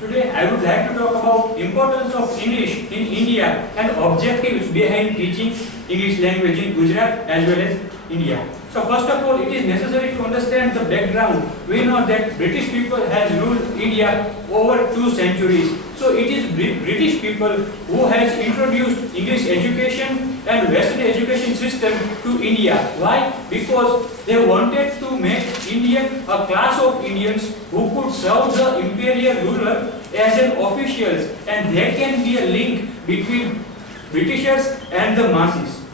Today I would like to talk about importance of English in India and objectives behind teaching English language in Gujarat as well as India. So first of all, it is necessary to understand the background. We know that British people has ruled India over 2 centuries. So it is British people who has introduced English education and Western education system to India. Why? Because they wanted to make Indian a class of Indians who could serve the imperial ruler as an officials, and there can be a link between Britishers and the masses.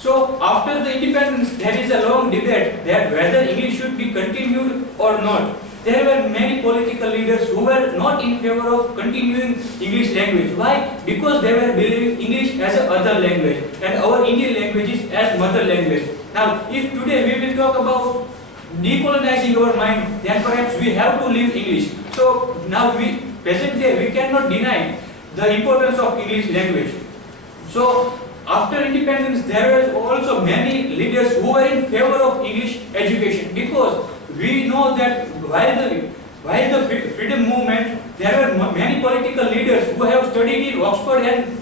So after the independence, there is a long debate that whether English should be continued or not. There were many political leaders who were not in favor of continuing English language. Why? Because they were believing English as a other language and our Indian languages as mother language. Now, if today we will talk about decolonizing our mind, then perhaps we have to leave English. So now present day, we cannot deny the importance of English language. So after independence, there were also many leaders who were in favor of English education, because we know that while the freedom movement, there were many political leaders who have studied in Oxford and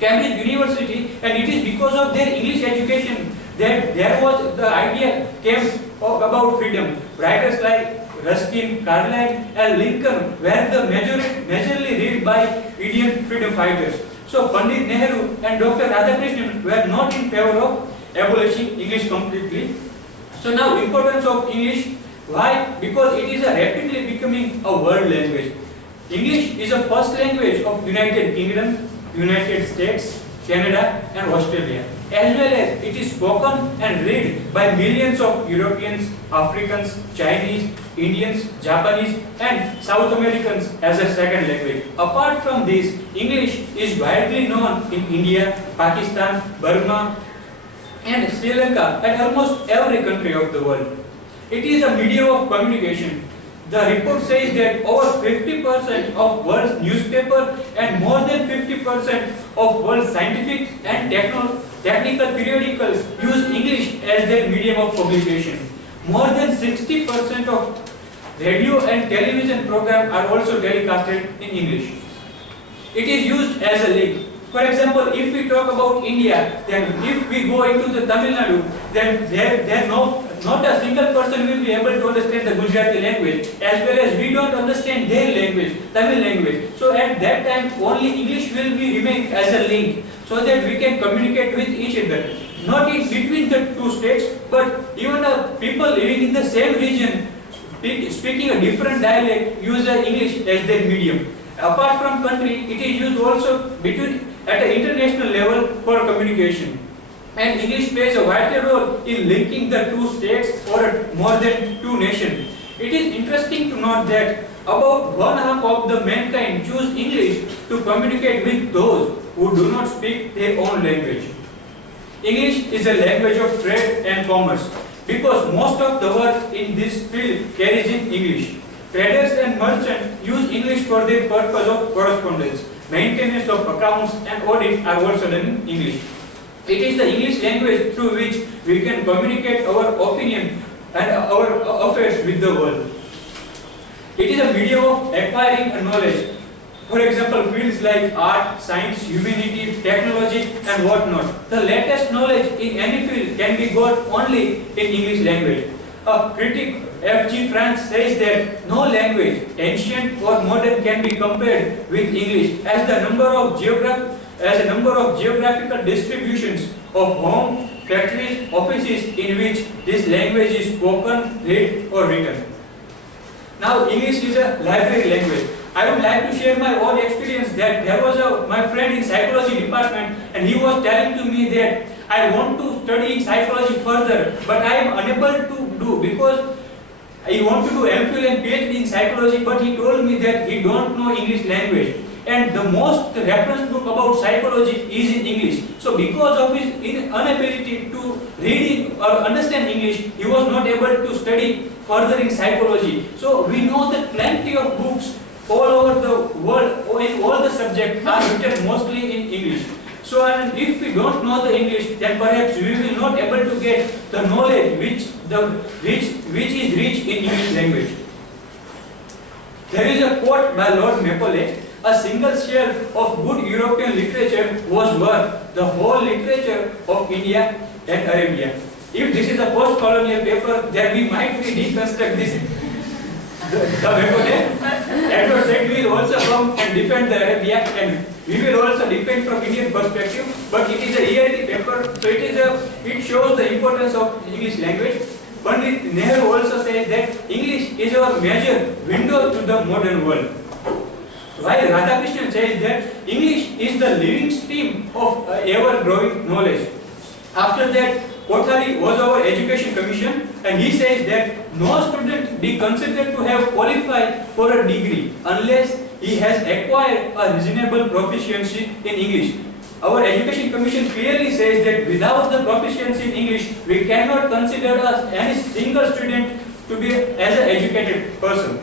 Cambridge University, and it is because of their English education that there was the idea came about freedom. Writers like Ruskin, Carlyle and Lincoln were the majorly read by Indian freedom fighters. So Pandit Nehru and Dr. Radhakrishnan were not in favor of abolishing English completely. So now importance of English. Why? Because it is a rapidly becoming a world language. English is a first language of United Kingdom, United States, Canada and Australia. As well as it is spoken and read by millions of Europeans, Africans, Chinese, Indians, Japanese and South Americans as a second language. Apart from this, English is widely known in India, Pakistan, Burma and Sri Lanka and almost every country of the world. It is a medium of communication. The report says that over 50% of world's newspaper and more than 50% of world's scientific and technical periodicals use English as their medium of publication. More than 60% of radio and television programs are also telecasted in English. It is used as a link. For example, if we talk about India, then if we go into the Tamil Nadu, then not a single person will be able to understand the Gujarati language, as well as we don't understand their language, Tamil language. So at that time, only English will be remain as a link, so that we can communicate with each other. Not in between the two states, but even people living in the same region, speaking a different dialect, use English as their medium. Apart from country, it is used also at an international level for communication. And English plays a vital role in linking the two states or more than 2 nations. It is interesting to note that about 1/2 of the mankind choose English to communicate with those who do not speak their own language. English is a language of trade and commerce, because most of the work in this field carries in English. Traders and merchants use English for their purpose of correspondence. Maintenance of accounts and audit are also done in English. It is the English language through which we can communicate our opinion and our affairs with the world. It is a medium of acquiring a knowledge. For example, fields like art, science, humanity, technology and whatnot. The latest knowledge in any field can be got only in English language. A critic, F.G. France, says that no language, ancient or modern, can be compared with English as the number of geographical distributions of homes, factories, offices in which this language is spoken, read or written. Now English is a library language. I would like to share my own experience that there was my friend in psychology department, and he was telling to me that I want to study in psychology further, but I am unable to do because I want to do MPhil and PhD in psychology, but he told me that he don't know English language. And the most reference book about psychology is in English. So because of his inability to read or understand English, he was not able to study further in psychology. So we know that plenty of books all over the world in all the subjects are written mostly in English. So and if we don't know the English, then perhaps we will not able to get the knowledge which is rich in English language. There is a quote by Lord Macaulay, a single shelf of good European literature was worth the whole literature of India and Arabia. If this is a post-colonial paper, then we might deconstruct this. The Macaulay, Edward said we will also come and defend the Arabia, and we will also defend from Indian perspective, but it is a reality paper, so it shows the importance of English language. Pandit Nehru also says that English is our major window to the modern world. While Radhakrishnan says that English is the living stream of ever-growing knowledge. After that, Kothari was our education commission, and he says that no student be considered to have qualified for a degree unless he has acquired a reasonable proficiency in English. Our education commission clearly says that without the proficiency in English, we cannot consider any single student to be as an educated person.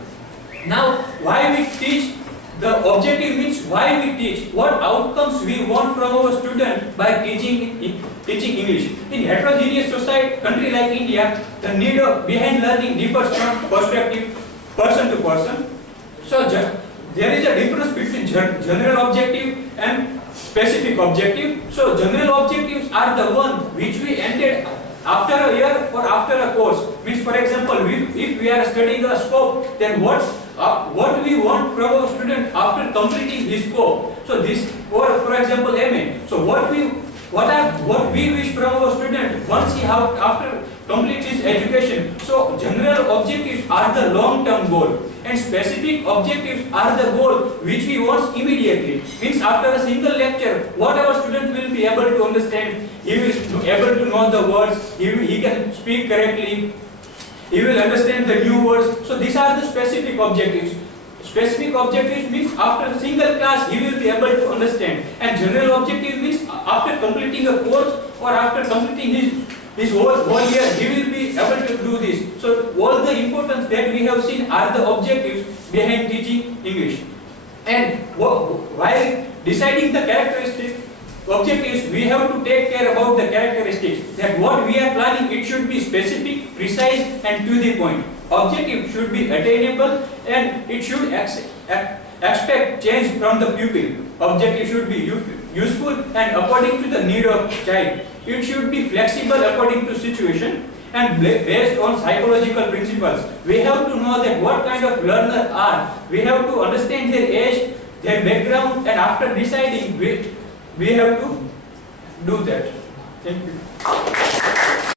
Now, why we teach? The objective means why we teach, what outcomes we want from our student by teaching English. In heterogeneous society, country like India, the need behind learning differs from perspective, person to person. So there is a difference between general objective and specific objective. So general objectives are the one which we ended after a year or after a course. Means, for example, if we are studying a scope, then what we want from our student after completing his scope. So this, or for example, MA. So what we wish from our student once he after complete his education. So general objectives are the long-term goal, and specific objectives are the goal which we want immediately. Means after a single lecture, what our student will be able to understand. He will be able to know the words. He can speak correctly. He will understand the new words. So these are the specific objectives. Specific objectives means after a single class he will be able to understand, and general objective means after completing a course or after completing his whole year he will be able to do this. So all the importance that we have seen are the objectives behind teaching English. And while deciding the objectives, we have to take care about the characteristics, that what we are planning, it should be specific, precise and to the point. Objective should be attainable and it should expect change from the pupil. Objective should be useful and according to the need of child. It should be flexible according to situation and based on psychological principles. We have to know that what kind of learner are. We have to understand their age, their background, and after deciding we have to do that. Thank you.